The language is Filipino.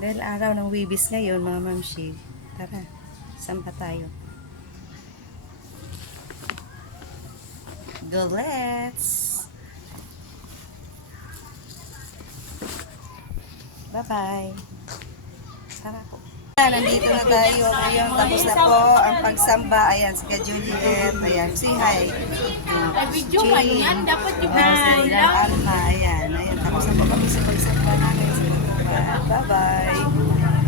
Dahil araw ng Wibis ngayon, mga mamshi. Tara, saan pa tayo? Go, let's! Bye-bye! Tara po. Nandito na tayo ngayon. Tapos na po ang pagsamba. Ayan, si Juliet. Ayan, si hi. Video man yan, dapat yung Hi. Alma, ayan. Ayan, tapos na po kami sa pagsamba namin. Bye-bye!